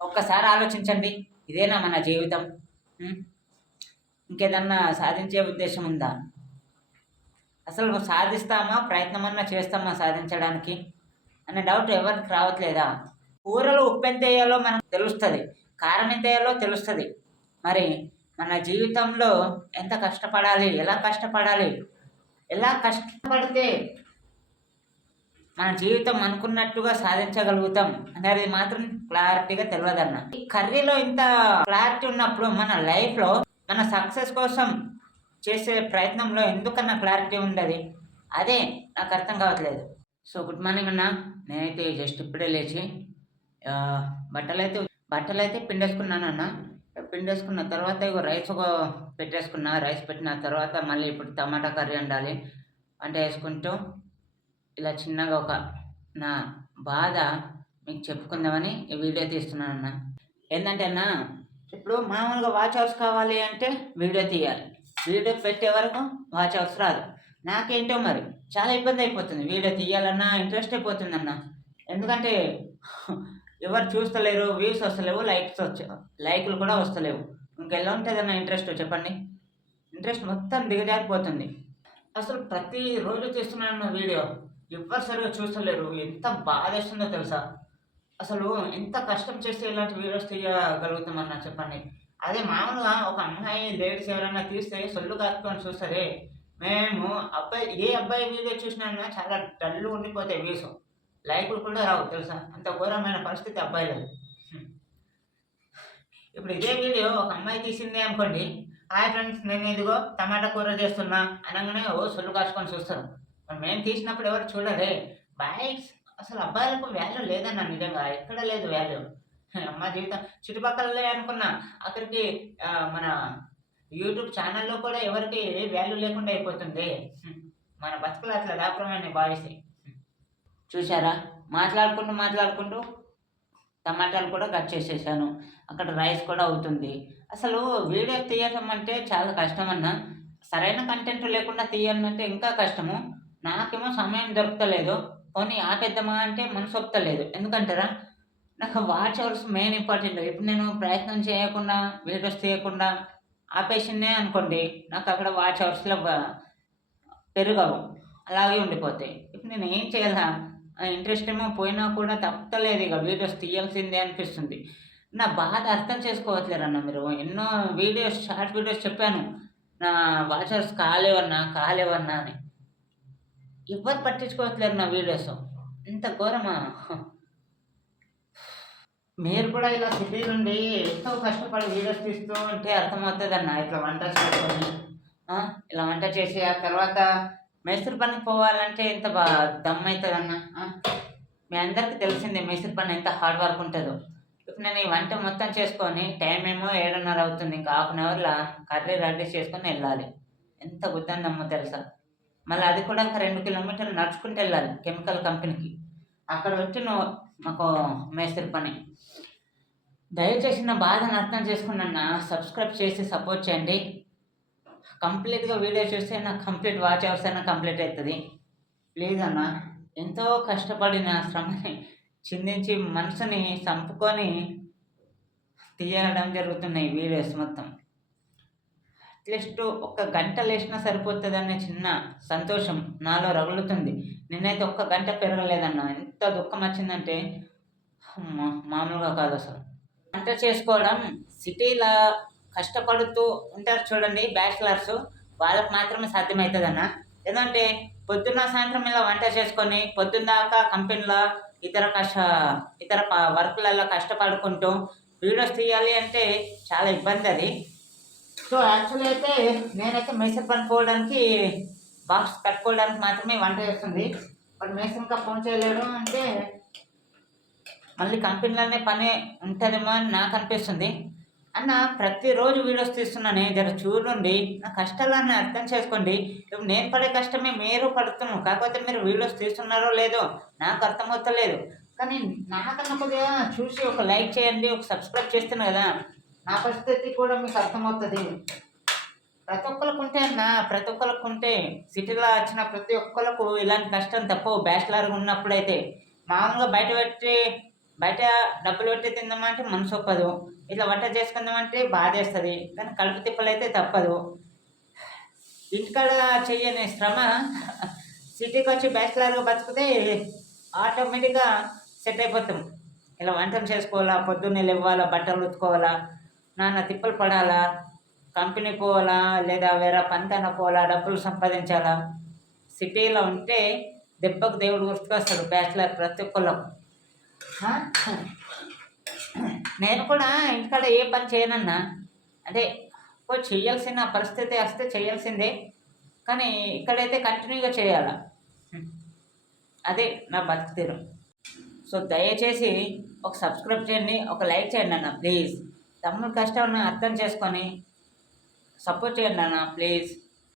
ఒక్కసారి ఆలోచించండి. ఇదేనా మన జీవితం? హ్మ్. ఇంకేదన్నా సాధించే ఉద్దేశ్యం ఉందా? అసలు సాధిస్తామా? ప్రయత్నమన్నా చేస్తామా సాధించడానికి? అనే డౌట్ ఎవరికి రావట్లేదా? కూరలో ఉప్పెంతెయ్యాలో మనకు తెలుస్తది. కారం ఎంతెయ్యాలో తెలుస్తది. మరి మన జీవితంలో ఎంత కష్టపడాలి? ఎలా కష్టపడాలి? ఎలా కష్టపడితే మన జీవితం అనుకున్నట్టుగా సాధించగలుగుతాం అనేది మాత్రం క్లారిటీగా తెలవదన్న. ఈ కర్రీలో ఇంత క్లారిటీ ఉన్నప్పుడు మన లైఫ్‌లో మన సక్సెస్ కోసం చేసే ప్రయత్నంలో ఎందుకన్నా క్లారిటీ ఉండది? అదే నాకు అర్థం కావట్లేదు. సో, గుడ్ మార్నింగ్ అన్న. నేనైతే జస్ట్ ఇప్పుడే లేచి ఆహ్, బట్టలైతే బట్టలైతే పిండేసుకున్నానన్న. పిండేసుకున్న తర్వాత ఇగో రైస్ పెట్టేసుకున్నా. రైస్ పెట్టిన తర్వాత మళ్ళీ ఇప్పుడు టమాటా కర్రీ వండాలి. వంట చేసుకుంటూ ఇలా చిన్నగా నా బాధ మీకు చెప్పుకుందామని ఈ వీడియో తీస్తున్నానన్న. ఏందంటే అన్న, ఇప్పుడు మామూలుగా వాచ్ అవర్స్ కావాలి అంటే వీడియో తీయాలి. వీడియో పెట్టే వరకు వాచ్ అవర్స్ రాదు. నాకేంటో మరి చాలా ఇబ్బంది అయిపోతుంది. వీడియో తీయాలన్నా ఇంట్రెస్ట్ అయిపోతుందన్న. ఎందుకంటే ఎవరు చూస్తలేరు, వ్యూస్ వస్తలేవు, లైకులు కూడా వస్తలేవు. ఇంకెలా ఉంటదన్న ఇంట్రెస్ట్ చెప్పండి? ఇంట్రెస్ట్ మొత్తం దిగజారిపోతుంది. అసలు ప్రతిరోజు తీస్తున్నానన్న వీడియో. ఎవ్వరు సరిగ్గా చూస్తలేరు. ఎంత బాధేస్తుందో తెలుసా? అసలు ఎంత కష్టం చేస్తే ఇలాంటి వీడియోస్ తీయగలుగుతామన్నా చెప్పండి? అదే మామూలుగా ఒక అమ్మాయి, లేడీస్ ఎవరైనా తీస్తే సొల్లు కాచుకొని చూస్తరే. మేము ఏ అబ్బాయి వీడియో చూసినా చాలా డల్‌గా ఉండిపోతాయి వ్యూస్. లైకులు కూడా రావు తెలుసా? అంత ఘోరమైన పరిస్థితి అబ్బాయిలది. ఇప్పుడు ఇదే వీడియో ఒక అమ్మాయి తీసిందే అనుకోండి. హాయ్ ఫ్రెండ్స్, నేను ఇదిగో టమాటా కూర చేస్తున్నా అనంగానే సొల్లు కాచుకొని చూస్తారు. మరి మేము తీసినప్పుడు ఎవరు చూడరే. బాయ్స్ అసలు అబ్బాయిలకు వాల్యూ లేదన్న నిజంగా. ఎక్కడ లేదు వాల్యూ. అమ్మ జీవితం చుట్టుపక్కలే అనుకున్నా. అక్కడికి మన యూట్యూబ్ ఛానల్‌లో కూడా ఎవరికీ వాల్యూ లేకుండా అయిపోతుంది. మన బతుకులు అట్లా దాపురమైన బాయ్స్‌యి. చూసారా? మాట్లాడుకుంటూ టమాటాలు కూడా కట్ చేసేసాను. అక్కడ రైస్ కూడా అవుతుంది. అసలు వీడియో తీయటం అంటే చాలా కష్టమన్నా. సరైన కంటెంట్ లేకుండా తీయాలంటే ఇంకా కష్టము. నాకేమో సమయం దొరుకుతలేదు. పోనీ ఆపేద్దామా అంటే మనసొప్పుతలేదు. ఎందుకంటారా? నాకు వాచ్ అవర్స్ మెయిన్ ఇంపార్టెంట్. ఇప్పుడు నేను ప్రయత్నం చేయకుండా, వీడియోస్ తీయకుండా ఆపేసిందే అనుకోండి, నాకు అక్కడ వాచ్ అవర్స్‌లో పెరగవు. అలాగే ఉండిపోతాయి. ఇప్పుడు నేను ఏం చేయాలా? ఆ ఇంట్రెస్ట్ ఏమో పోయినా కూడా తప్పుతలేదు ఇక వీడియోస్ తీయాల్సిందే అనిపిస్తుంది. నా బాధ అర్థం చేసుకోవట్లేరన్న మీరు. ఎన్నో వీడియోస్, షార్ట్ వీడియోస్ చెప్పాను. నా వాచ్ అవర్స్ కాలేవన్నా అని. ఎవ్వరు పట్టించుకోవట్లేరు నా వీడియోస్. ఇంత ఘోరమా? మీరు కూడా ఇలా సిటీ నుండి ఎంతో కష్టపడి వీడియోస్ తీస్తూ ఉంటే అర్థమవుతదన్న. ఇట్లా వంట చేసుకొని ఇలా వంట చేసి ఆ తర్వాత మేస్త్రి పనికి పోవాలంటే ఎంత దమ్మైతదన్న. మీ అందరికీ తెలిసిందే మేస్త్రి పని ఎంత హార్డ్ వర్క్ ఉంటదో. ఇప్పుడు నేను ఈ వంట మొత్తం చేసుకొని టైం ఏమో 7:30 అవుతుంది. ఇంకా హాఫ్ అన్ అవర్‌ల కర్రీ రెడీ చేసుకొని ఎళ్ళాలి. ఎంత గుద్దందమ్మో తెలుసా? మళ్ళీ అది కూడా ఒక 2 కిలోమీటర్లు నడుచుకుంటూ వెళ్ళాలి కెమికల్ కంపెనీకి. అక్కడ వచ్చి మాకు మేస్త్రి పని. దయచేసి నా బాధను అర్థం చేసుకోండి అన్న. సబ్స్క్రైబ్ చేసి సపోర్ట్ చేయండి. కంప్లీట్‌గా వీడియో చూస్తే నాకు కంప్లీట్ వాచ్ అవర్స్ అయినా కంప్లీట్ అవుతుంది. ప్లీజ్ అన్న. ఎంతో కష్టపడి నా శ్రమని చిందించి మనసుని చంపుకొని తీయడం జరుగుతున్నాయి వీడియోస్ మొత్తం. అట్లీస్ట్ ఒక గంట లేచినా సరిపోతుందనే చిన్న సంతోషం నాలో రగులుతుంది. నేనైతే ఒక్క గంట పెరగలేదన్న. ఎంత దుఃఖం వచ్చిందంటే మామూలుగా కాదు అసలు. వంట చేసుకోవడం సిటీలో కష్టపడుతూ ఉంటారు చూడండి బ్యాచిలర్స్, వాళ్ళకి మాత్రమే సాధ్యమవుతుందన్న. ఎందుకంటే పొద్దున్న సాయంత్రం ఇలా వంట చేసుకొని పొద్దున్న దాకా కంపెనీలో ఇతర వర్కులలో కష్టపడుకుంటూ వీడియోస్ తీయాలి అంటే చాలా ఇబ్బంది అది. సో యాక్చువల్లీ అయితే నేనైతే మేస్త్రి పని పోవడానికి, బాక్స్ కట్టుకోవడానికి మాత్రమే వంట చేస్తుంది. బట్ మేస్త్రి ఇంకా ఫోన్ చేయలేడు అంటే మళ్ళీ కంపెనీలోనే పని ఉంటుందేమో అని నాకు అనిపిస్తుంది. అన్న ప్రతిరోజు వీడియోస్ తీస్తున్నానే, జర చూడండి, నా కష్టాలన్నీ అర్థం చేసుకోండి. ఇప్పుడు నేను పడే కష్టమే మీరు పడుతున్నాం. కాకపోతే మీరు వీడియోస్ తీస్తున్నారో లేదో నాకు అర్థమవుతలేదు. కానీ నాకన్నా కొద్దిగా చూసి ఒక లైక్ చేయండి, ఒక సబ్స్క్రైబ్ చేస్తున్నా కదా, నా పరిస్థితి కూడా మీకు అర్థమవుతుంది. ప్రతి ఒక్కరికి ఉంటే అన్న, ప్రతి ఒక్కరికి ఉంటే సిటీలో వచ్చిన ప్రతి ఒక్కరికి ఇలాంటి కష్టం తప్పవు. బ్యాచిలర్గా ఉన్నప్పుడైతే మామూలుగా బయట పెట్టి బయట డబ్బులు పెట్టి తిందామంటే మనసు ఒప్పదు, ఇట్లా వంట చేసుకుందామంటే బాధేస్తుంది, కానీ కడుపు తిప్పలు అయితే తప్పదు. ఇంటికాడ చెయ్యని శ్రమ సిటీకి వచ్చి బ్యాచిలర్గా బతికితే ఆటోమేటిక్గా సెట్ అయిపోతాం. ఇలా వంటలు చేసుకోవాలా, పొద్దున్నే లేవ్వాలా, బట్టలు ఉతుక్కోవాలా, నాన్న తిప్పలు పడాలా, కంపెనీ పోవాలా, లేదా వేరే పనికన్నా పోవాలా, డబ్బులు సంపాదించాలా. సిటీలో ఉంటే దెబ్బకు దేవుడు గుర్తుకొస్తాడు బ్యాచిలర్ ప్రతి ఒక్కళ్ళం. నేను కూడా ఇంటికాడ ఏ పని చేయనన్నా, అంటే చేయాల్సిన పరిస్థితి వస్తే చేయాల్సిందే, కానీ ఇక్కడైతే కంటిన్యూగా చేయాల. అదే నా బతుకు తీరు. సో దయచేసి ఒక సబ్స్క్రైబ్ చేయండి, ఒక లైక్ చేయండి అన్న ప్లీజ్. తమ్ముడు కష్టం అర్థం చేసుకొని సపోర్ట్ చేయండి అన్న ప్లీజ్.